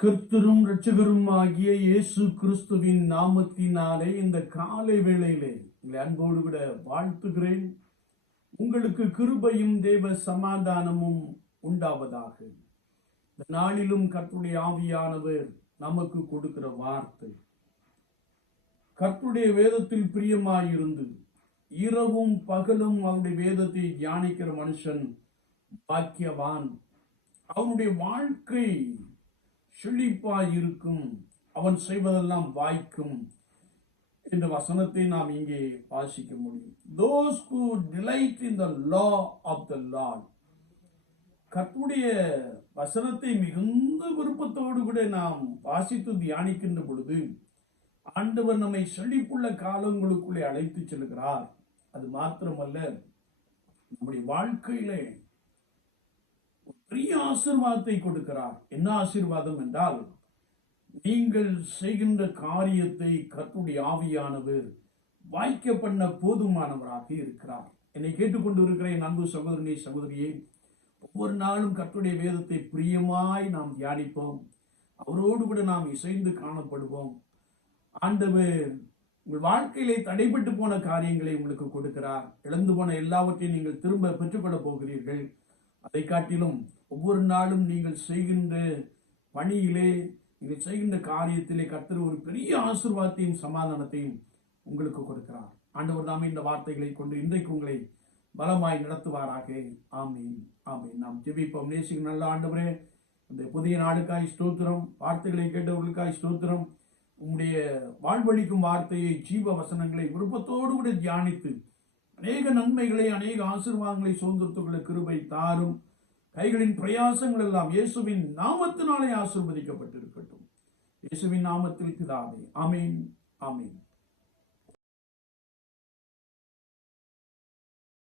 கர்த்தரும் இரட்சகரும் ஆகிய இயேசு கிறிஸ்துவின் நாமத்தினாலே இந்த காலை வேளையிலே உங்களை அன்போடு விட வாழ்த்துகிறேன். உங்களுக்கு கிருபையும் தேவ சமாதானமும் உண்டாவதாக. இந்த நாளிலும் கர்த்தருடைய ஆவியானவர் நமக்கு கொடுக்கிற வார்த்தை. கர்த்தருடைய வேதத்தில் பிரியமாயிருந்து இரவும் பகலும் அவருடைய வேதத்தை தியானிக்கிற மனுஷன் பாக்கியவான். அவனுடைய வாழ்க்கை செழிப்பாய் இருக்கும் அவன் செய்வதெல்லாம் வாய்க்கும் என்ற வசனத்தை நாம் இங்கே வாசிக்க முடியும். Those who delight in the law of the Lord. கற்புடைய வசனத்தை மிகுந்த விருப்பத்தோடு கூட நாம் வாசித்து தியானிக்கின்ற பொழுது ஆண்டவர் நம்மை செழிப்புள்ள காலங்களுக்குள்ளே அழைத்து செல்கிறார். அது மாத்திரமல்ல நம்முடைய வாழ்க்கையிலே பெரிய ஆசீர்வாதத்தை கொடுக்கிறார். என்ன ஆசீர்வாதம் என்றால் நீங்கள் செய்கின்ற காரியத்தை கற்றுடைய ஆவியானது வாய்க்க பண்ண போதுமானவராக இருக்கிறார். என்னை கேட்டுக்கொண்டு இருக்கிறேன் அன்பு சகோதரனே சகோதரியே. ஒவ்வொரு நாளும் கர்த்தருடைய வேதத்தை பிரியமாய் நாம் தியானிப்போம். அவரோடு கூட நாம் இசைந்து காணப்படுவோம். ஆண்டவர் உங்கள் வாழ்க்கையிலே தடைபட்டு போன காரியங்களை உங்களுக்கு கொடுக்கிறார். இழந்து போன எல்லாவற்றையும் நீங்கள் திரும்ப பெற்றுக்கொள்ள போகிறீர்கள். அதை காட்டிலும் ஒவ்வொரு நாளும் நீங்கள் செய்கின்ற பணியிலே நீங்கள் செய்கின்ற காரியத்திலே கர்த்தர் ஒரு பெரிய ஆசிர்வாதத்தையும் சமாதானத்தையும் உங்களுக்கு கொடுக்கிறார். ஆண்டவர் தாமே இந்த வார்த்தைகளை கொண்டு இன்றைக்கு உங்களை பலமாய் நடத்துவாராக. ஆமீன். ஆமீன். நாம் ஜெபிப்போம். நேசிக்கும் நல்ல ஆண்டவரே இந்த புதிய நாளுக்காய் ஸ்தோத்திரம் வார்த்தைகளை கேட்டவர்களுக்காய் ஸ்தோத்திரம் உங்களுடைய வாழ்வழிக்கும் வார்த்தையை ஜீவ வசனங்களை விருப்பத்தோடு கூட தியானித்து அநேக நன்மைகளை அநேக ஆசீர்வாதங்களை சுதந்திரத்துக்குள்ள கிருபை தாரும். கைகளின் பிரயாசங்கள் எல்லாம் இயேசுவின் நாமத்தினாலே ஆசிர்வதிக்கப்பட்டிருக்கட்டும். இயேசுவின் நாமத்தில் பிதாவே ஆமீன் ஆமீன்.